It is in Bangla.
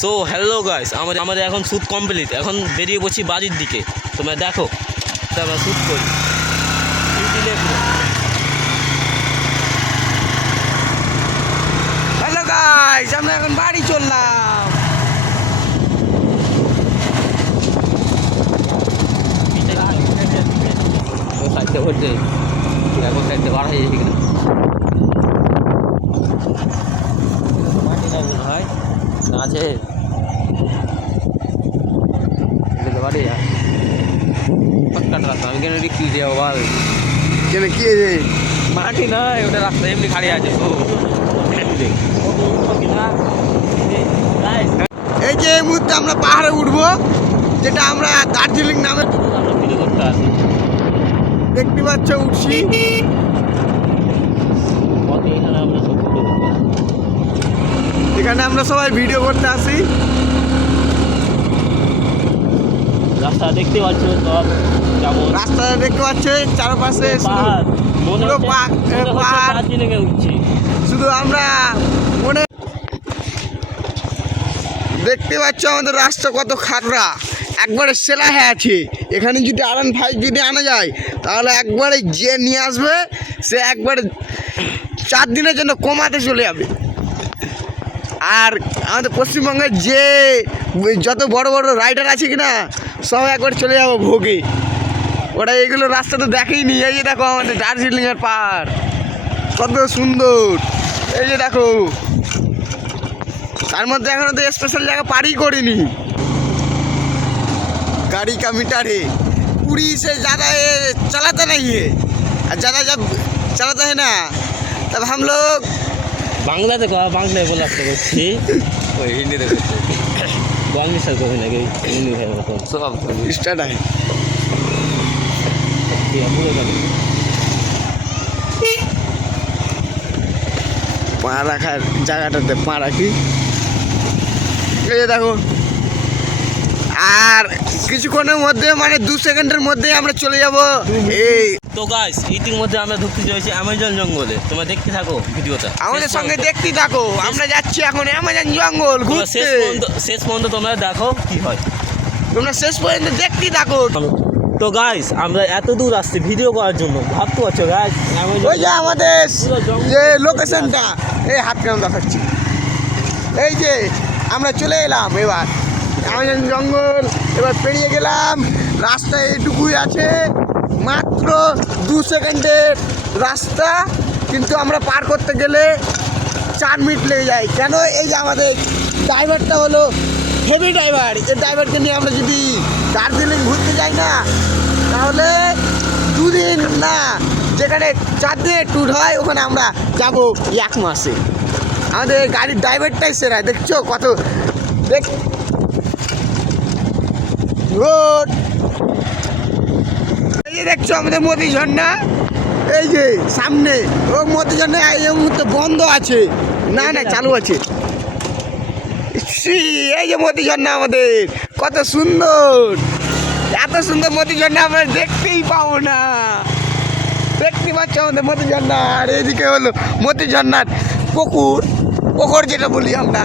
সো হ্যালো গাইস, আমাদের এখন শ্যুট কমপ্লিট। এখন বেরিয়ে পড়ছি বাড়ির দিকে। তোমরা দেখো আমরা শ্যুট করি। হ্যালো গাইস, আমরা এখন বাড়ি চললাম। সাইডে ভরতে এখন সাইডে বার হয়ে যাচ্ছে কিনা মাটি নাই মনে হয় না আছে বাড়ি পাক্কাটা রাস্তা আমি কেন কি যাবো বল কেন কি হয়েছে? মাটি নয়, ওটা রাস্তা এমনি খালি আছে। এই যে এই মুহূর্তে আমরা পাহাড়ে উঠবো, যেটা আমরা দার্জিলিং নামে ভিডিও করতে আসি। দেখতে পাচ্ছ উঠছি। এখানে আমরা সব ভিডিও করতে আসি। এখানে আমরা সবাই ভিডিও করতে আসি। রাস্তা দেখতে পাচ্ছ সব কেমন, রাস্তাটা দেখতে পাচ্ছ চারপাশে পাহাড় মনে পুরো হচ্ছে পাহাড়। দার্জিলিংয়ে উঠছি। শুধু আমরা মনে দেখতে পাচ্ছ আমাদের রাস্তা কত খাতরা, একবারে সেলা হয়ে আছে। এখানে যদি R15 যদি আনা যায় তাহলে একবারে যে নিয়ে আসবে সে একবারে 4 দিনের জন্য কমাতে চলে যাবে। আর আমাদের পশ্চিমবঙ্গের যে যত বড় বড় রাইডার আছে কিনা সব একবার চলে যাবো ভোগে। ওরা এগুলো রাস্তা তো দেখেইনি। এই যে দেখো আমাদের দার্জিলিংয়ের পাহাড় কত সুন্দর। এই যে দেখো, তার মধ্যে এখনো তো স্পেশাল জায়গা পারই করিনি। गाड़ी का मीटर है, पूरी से ज़्यादा ये चलाता नहीं है। और ज़्यादा जब चलाता है ना तब हम लोग বাংলাতে কওয়া, বাংলায় বলার তো করছি, ওই হিন্দিতে করছি। বাংলা সাথে করি নাকি হিন্দি ভাই মতো সব स्टार्ट है। পুরো গেল पा রাখার জায়গাটাতে পা রাখি। এই যে দেখো, আর কিছুক্ষণের মধ্যে মানে 2 সেকেন্ডের মধ্যে আমরা চলে যাব। এই তো গাইস, ইতিমধ্যে আমরা ঢুকতে চলেছি অ্যামাজন জঙ্গলে। তোমরা দেখতে থাকো ভিডিওটা, আমাদের সঙ্গে দেখতে থাকো। আমরা যাচ্ছি এখন অ্যামাজন জঙ্গল ঘুরতে। শেষ পর্যন্ত তোমরা দেখো কি হয়। তোমরা শেষ পর্যন্ত দেখতে থাকো। তো গাইস, আমরা এত দূর আসছি ভিডিও করার জন্য, ভাবতে পারছো গাইস। ওই যে আমাদের যে লোকেশনটা, এই হাত কেন দেখাচ্ছি, এই যে আমরা চলে এলাম এবার অ্যামাজন জঙ্গল। এবার পেরিয়ে গেলাম, রাস্তা এইটুকুই আছে, মাত্র 2 সেকেন্ডের রাস্তা, কিন্তু আমরা পার করতে গেলে 4 মিনিট লেগে যায়। কেন? এই যে আমাদের ড্রাইভারটা হলো হেভি ড্রাইভার। এই ড্রাইভারকে নিয়ে আমরা যদি দার্জিলিং ঘুরতে যাই না তাহলে 2 দিন না, যেখানে 4 দিনের ট্যুর হয় ওখানে আমরা যাব 1 মাসে। আমাদের গাড়ির ড্রাইভারটাই সেরা। দেখছো কত রোড। এই যে দেখছো আমাদের মোদি ঝর্ণা, এই যে সামনে। ও মোদি ঝর্ণা এই মুহূর্তে বন্ধ আছে, না না চালু আছে। এই যে মোদি ঝর্ণা আমাদের কত সুন্দর, এত সুন্দর মোদি ঝর্ণা আমরা দেখতেই পাবো না। দেখতে পাচ্ছ আমাদের মোদি ঝর্ণা, আর এদিকে হলো মোদি ঝর্ণার পুকুর, যেটা বলি আমরা।